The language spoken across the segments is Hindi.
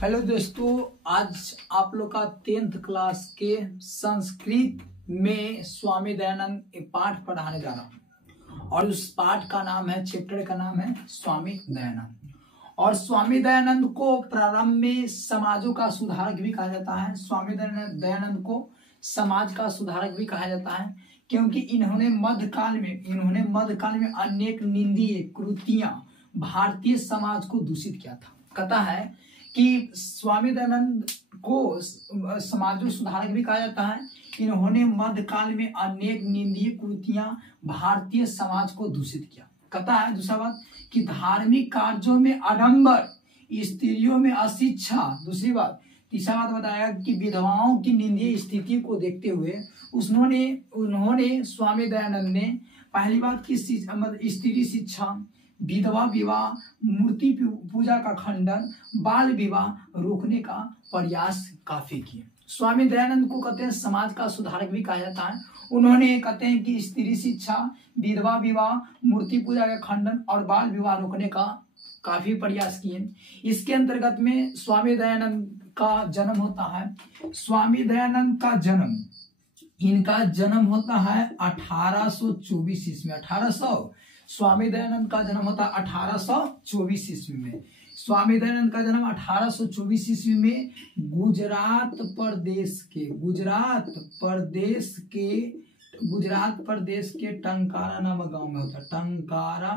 हेलो दोस्तों, आज आप लोग का 10th क्लास के संस्कृत में स्वामी दयानंद एक पाठ पढ़ाने जा रहा हूँ और उस पाठ का नाम है, चैप्टर का नाम है स्वामी दयानंद। और स्वामी दयानंद को प्रारंभ में समाजों का सुधारक भी कहा जाता है। स्वामी दयानंद को समाज का सुधारक भी कहा जाता है क्योंकि इन्होंने मध्यकाल में अनेक निंदनीय कृतियां भारतीय समाज को दूषित किया था। कहता है कि स्वामी दयानंद को समाज सुधारक भी कहा जाता है। इन्होंने मध्यकाल में अनेक निंदनीय कृतियां भारतीय समाज को दूषित किया। कहता है दूसरा बात कि धार्मिक कार्यों में आडंबर, स्त्रियों में अशिक्षा। दूसरी बात, तीसरा बात बताया कि विधवाओं की निंदनीय स्थिति को देखते हुए उन्होंने स्वामी दयानंद ने पहली बात की स्त्री शिक्षा, विधवा विवाह, मूर्ति पूजा का खंडन, बाल विवाह रोकने का प्रयास काफी किए। स्वामी दयानंद को कहते हैं समाज का सुधारक भी कहा जाता है। उन्होंने कहते हैं कि स्त्री शिक्षा, विधवा विवाह, मूर्ति पूजा का खंडन और बाल विवाह रोकने का काफी प्रयास किए। इसके अंतर्गत में स्वामी दयानंद का जन्म होता है। स्वामी दयानंद का इनका जन्म होता है 1824 ईस्वी में। स्वामी दयानंद का जन्म होता है 1824 ईस्वी में। स्वामी दयानंद का जन्म 1824 ईस्वी में गुजरात प्रदेश के टंकारा नामक गांव में होता है। टंकारा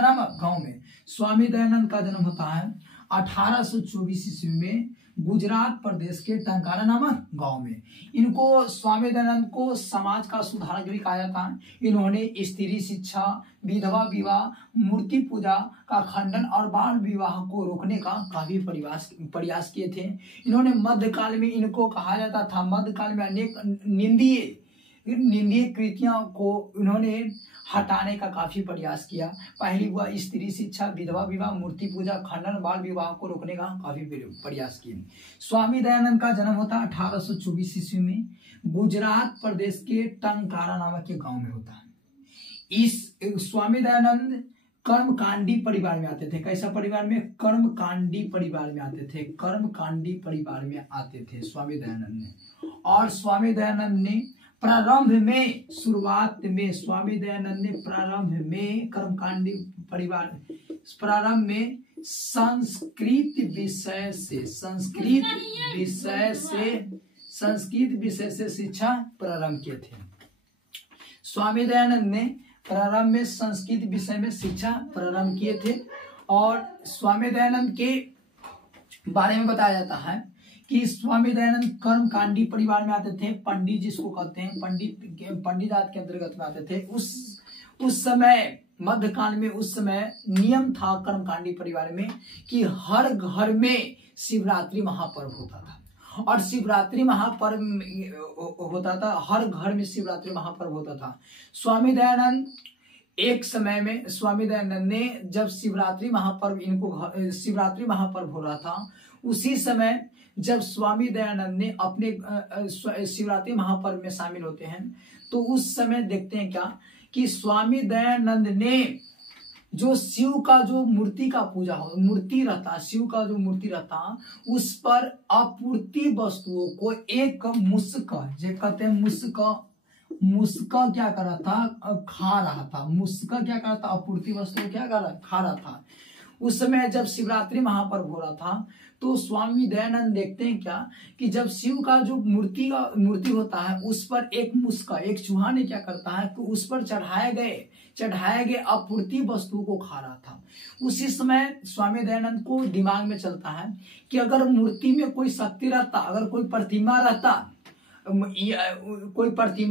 नामक गांव में स्वामी दयानंद का जन्म होता है 1824 ईस्वी में गुजरात प्रदेश के टंकारा नामक गांव में। इनको स्वामी दयानंद को समाज का सुधारक भी कहा जाता है। इन्होंने स्त्री शिक्षा, विधवा विवाह, मूर्ति पूजा का खंडन और बाल विवाह को रोकने का काफी प्रयास किए थे। इन्होंने मध्यकाल में, इनको कहा जाता था, मध्यकाल में अनेक निंदनीय कृतियों को इन्होंने हटाने का काफी प्रयास किया। पहली हुआ स्त्री शिक्षा, विधवा विवाह, मूर्ति पूजा, खंडन, बाल विवाह को रोकने का काफी प्रयास किए। स्वामी दयानंद का जन्म होता है 1824 ईस्वी में गुजरात प्रदेश के टंकारा नामक के गांव में होता है। इस स्वामी दयानंद कर्मकांडी परिवार में आते थे। कैसा परिवार में? कर्मकांडी परिवार में आते थे। कर्मकांडी परिवार में आते थे स्वामी दयानंद ने। और स्वामी दयानंद ने प्रारंभ में संस्कृत विषय से शिक्षा प्रारंभ किए थे। स्वामी दयानंद ने प्रारंभ में संस्कृत विषय में शिक्षा प्रारंभ किए थे। और स्वामी दयानंद के बारे में बताया जाता है कि स्वामी दयानंद कर्मकांडी परिवार में आते थे। पंडित जिसको कहते हैं, पंडित जात के अंतर्गत में आते थे। उस समय मध्यकाल में उस समय नियम था कर्मकांडी परिवार में कि हर घर में शिवरात्रि महापर्व होता था। और शिवरात्रि महापर्व होता था, हर घर में शिवरात्रि महापर्व होता था। स्वामी दयानंद ने जब शिवरात्रि महापर्व हो रहा था, उसी समय जब स्वामी दयानंद ने अपने शिवरात्रि महापर्व में शामिल होते हैं, तो उस समय देखते हैं क्या कि स्वामी दयानंद ने जो शिव का जो मूर्ति का पूजा हो, शिव का जो मूर्ति रहता, उस पर अपूर्ति वस्तुओं को एक मुस्का, जो कहते हैं मुस्का क्या कर रहा था? खा रहा था। मुस्का क्या कर रहा था? अपूर्ति वस्तुओं क्या कर रहा? खा रहा था। उस समय जब शिवरात्रि महापर्व हो रहा था, तो स्वामी दयानंद देखते हैं क्या कि जब शिव का जो मूर्ति होता है, उस पर एक चूहा ने क्या करता है कि उस पर चढ़ाए गए अपूर्ति वस्तु को खा रहा था। उसी समय स्वामी दयानंद को दिमाग में चलता है कि अगर मूर्ति में कोई शक्ति रहता, अगर कोई प्रतिमा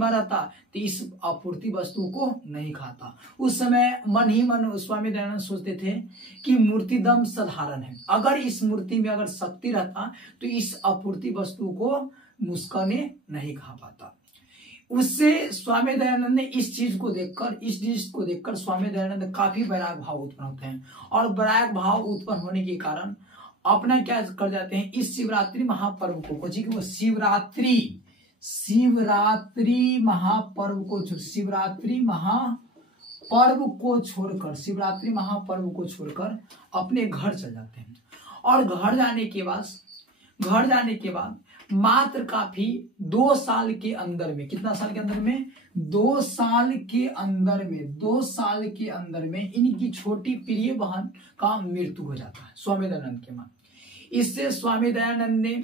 रहता तो इस अपूर्ति वस्तु को नहीं खाता। उस समय मन ही मन स्वामी दयानंद सोचते थे कि मूर्तिदम साधारण है, अगर इस मूर्ति में अगर शक्ति रहता तो इस अपूर्ति वस्तु को मुस्का ने नहीं खा पाता। उससे स्वामी दयानंद ने इस चीज को देखकर स्वामी दयानंद काफी वैराग भाव उत्पन्न होते हैं। और वैराग भाव उत्पन्न होने के कारण अपना क्या कर जाते हैं, इस शिवरात्रि महापर्व को शिवरात्रि महापर्व को पर्व को छोड़कर, शिवरात्रि महापर्व को छोड़कर अपने घर चल जाते हैं। और घर जाने के बाद मात्र काफी 2 साल के अंदर में, कितना साल के अंदर में, 2 साल के अंदर में, 2 साल के अंदर में इनकी छोटी प्रिय बहन का मृत्यु हो जाता है स्वामी दयानंद के मां। इससे स्वामी दयानंद ने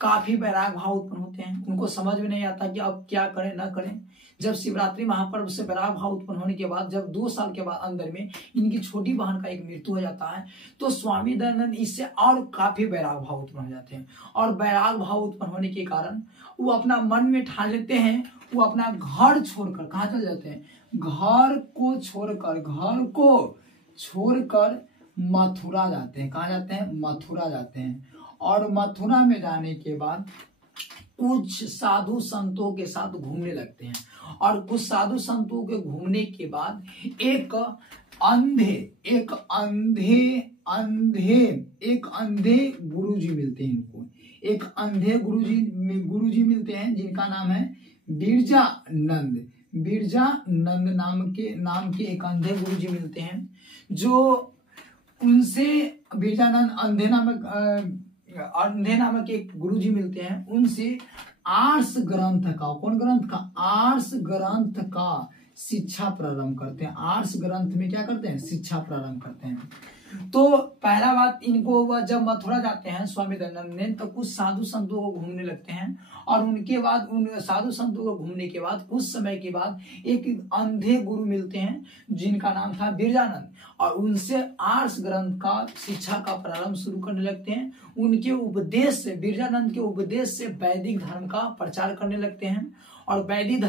काफी वैराग भाव उत्पन्न होते हैं। उनको समझ में नहीं आता कि अब क्या करें ना करें। जब शिवरात्रि महापर्व से वैराग भाव उत्पन्न होने के बाद, जब 2 साल के बाद अंदर में इनकी छोटी बहन का एक मृत्यु हो जाता है, तो स्वामी दयानंद इससे और काफी वैराग भाव उत्पन्न हो जाते हैं। और वैराग भाव उत्पन्न होने के कारण वो अपना मन में ठान लेते हैं, वो अपना घर छोड़कर कहाँ चल जाते हैं, घर को छोड़कर मथुरा जाते हैं। कहाँ जाते हैं, मथुरा जाते हैं। और मथुरा में जाने के बाद कुछ साधु संतों के साथ घूमने लगते हैं। और कुछ साधु संतों के घूमने के बाद एक अंधे गुरुजी मिलते हैं इनको। एक अंधे गुरुजी मिलते हैं जिनका नाम है बिरजानंद नाम के एक अंधे गुरुजी मिलते हैं, जो उनसे बिरजानंद अंधे नामक एक गुरुजी मिलते हैं। उनसे आर्ष ग्रंथ का, कौन ग्रंथ का, आर्ष ग्रंथ का शिक्षा प्रारंभ करते हैं। आर्ष ग्रंथ में क्या करते हैं, शिक्षा प्रारंभ करते हैं। तो पहला बात, इनको वह जब मथुरा जाते हैं स्वामी दयानंद ने, तो कुछ साधु संतों को घूमने लगते हैं। और उनके बाद उन साधु संतों को घूमने के बाद कुछ समय के बाद एक अंधे गुरु मिलते हैं जिनका नाम था बिरजानंद, और उनसे आर्ष ग्रंथ का शिक्षा का प्रारंभ शुरू करने लगते हैं। उनके उपदेश से, बिरजानंद के उपदेश से वैदिक धर्म का प्रचार करने लगते हैं। और वैदिक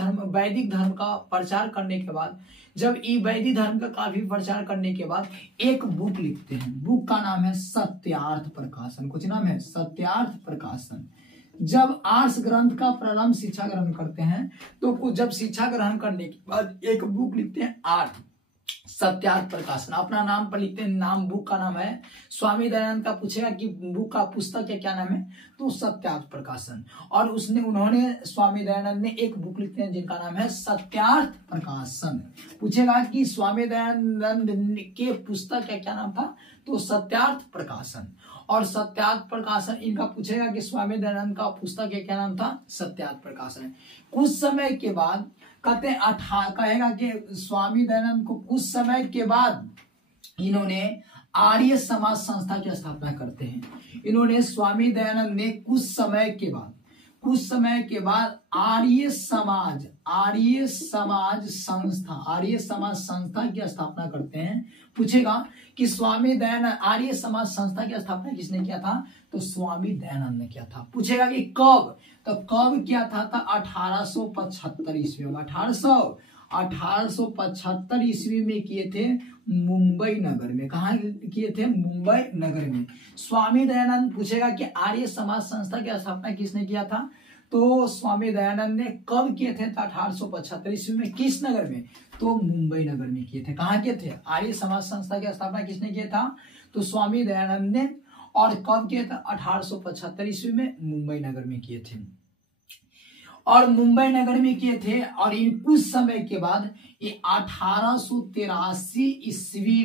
धर्म का प्रचार करने के बाद, जब ये वैदिक धर्म का काफी प्रचार करने के बाद एक बुक लिखते हैं। बुक का नाम है सत्यार्थ प्रकाशन। कुछ नाम है, सत्यार्थ प्रकाशन। जब आर्ष ग्रंथ का प्रारंभ शिक्षा ग्रहण करते हैं, तो कुछ जब शिक्षा ग्रहण करने के बाद एक बुक लिखते हैं आर्थ सत्यार्थ प्रकाशन। अपना नाम पर लिखते हैं, नाम बुक का नाम है। स्वामी दयानंद का पूछेगा कि बुक का पुस्तक का क्या नाम है, तो सत्यार्थ प्रकाशन। और उन्होंने स्वामी दयानंद ने एक बुक लिखते हैं जिनका नाम है सत्यार्थ प्रकाशन। पूछेगा कि स्वामी दयानंद के पुस्तक का क्या नाम था, तो सत्यार्थ प्रकाशन। और सत्यार्थ प्रकाशन इनका पूछेगा कि स्वामी दयानंद का पुस्तक का क्या नाम था, सत्यार्थ प्रकाशन। कुछ समय के बाद कहेगा कि स्वामी दयानंद को कुछ समय के बाद इन्होंने आर्य समाज संस्था की स्थापना करते हैं। इन्होंने स्वामी दयानंद ने कुछ समय के बाद आर्य समाज संस्था की स्थापना करते हैं। पूछेगा कि स्वामी दयानंद आर्य समाज संस्था की स्थापना किसने किया था, तो स्वामी दयानंद ने किया था। पूछेगा कि कब, तो कब किया था, 1875 ईस्वी में। 1875 ईस्वी में किए थे मुंबई नगर में। कहाँ किए थे, मुंबई नगर में। स्वामी दयानंद पूछेगा कि आर्य समाज संस्था की स्थापना किसने किया था, तो स्वामी दयानंद ने कब किए थे, 1875 ईस्वी में। किस नगर में, तो मुंबई नगर में किए थे। कहाँ किए थे, आर्य समाज संस्था की स्थापना किसने किया था, तो स्वामी दयानंद ने। और कब किया था, 1875 ईस्वी में मुंबई नगर में किए थे। और मुंबई नगर में किए थे। और इन कुछ समय के बाद ये 1883 ईस्वी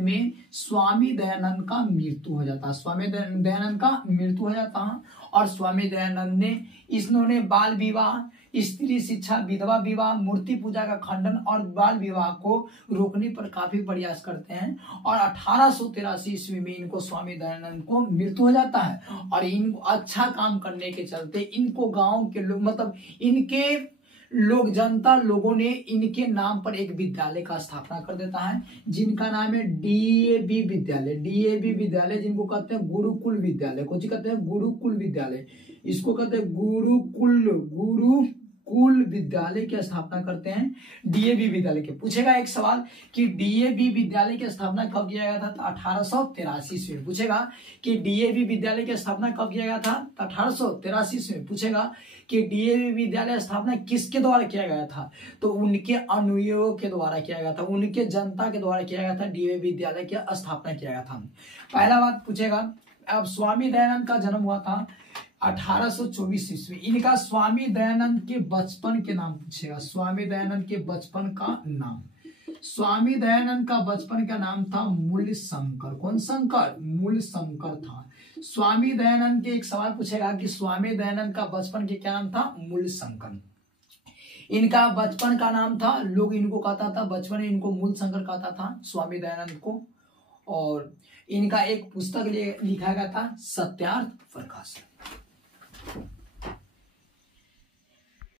में स्वामी दयानंद का मृत्यु हो जाता है। स्वामी दयानंद का मृत्यु हो जाता है। और स्वामी दयानंद ने इन्होंने बाल विवाह, स्त्री शिक्षा, विधवा विवाह, मूर्ति पूजा का खंडन और बाल विवाह को रोकने पर काफी प्रयास करते हैं। और 1883 ईस्वी में इनको स्वामी दयानंद को मृत्यु हो जाता है। और इनको अच्छा काम करने के चलते इनको गांव के लोग, मतलब इनके जनता लोगों ने इनके नाम पर एक विद्यालय का स्थापना कर देता है जिनका नाम है डीएवी विद्यालय, जिनको कहते हैं गुरुकुल विद्यालय। कौन सी कहते हैं, गुरुकुल विद्यालय। इसको कहते हैं गुरुकुल विद्यालय की स्थापना करते हैं, डीएवी विद्यालय के। पूछेगा एक सवाल कि डीएवी विद्यालय की स्थापना कब किया गया था, तो 1883 ईस्वी में। पूछेगा कि डीएवी विद्यालय की स्थापना कब किया गया था, तो 1883 ईस्वी में। पूछेगा कि डीएवी विद्यालय स्थापना किसके द्वारा किया गया था, तो उनके अनुयायियों के द्वारा किया गया था, उनके जनता के द्वारा किया गया था। डीएवी विद्यालय की स्थापना किया गया था। पहला बात पूछेगा, अब स्वामी दयानंद का जन्म हुआ था 1824 ईस्वी। इनका स्वामी दयानंद के बचपन के नाम पूछेगा, स्वामी दयानंद के बचपन का नाम। स्वामी दयानंद का बचपन का नाम था मूल शंकर। कौन शंकर? मूल शंकर था। स्वामी दयानंद के एक सवाल पूछेगा कि स्वामी दयानंद का बचपन के क्या नाम था? मूल शंकर। इनका बचपन का नाम था, लोग इनको कहता था बचपन में इनको मूल शंकर कहता था स्वामी दयानंद को। और इनका एक पुस्तक लिखा गया था सत्यार्थ प्रकाशन।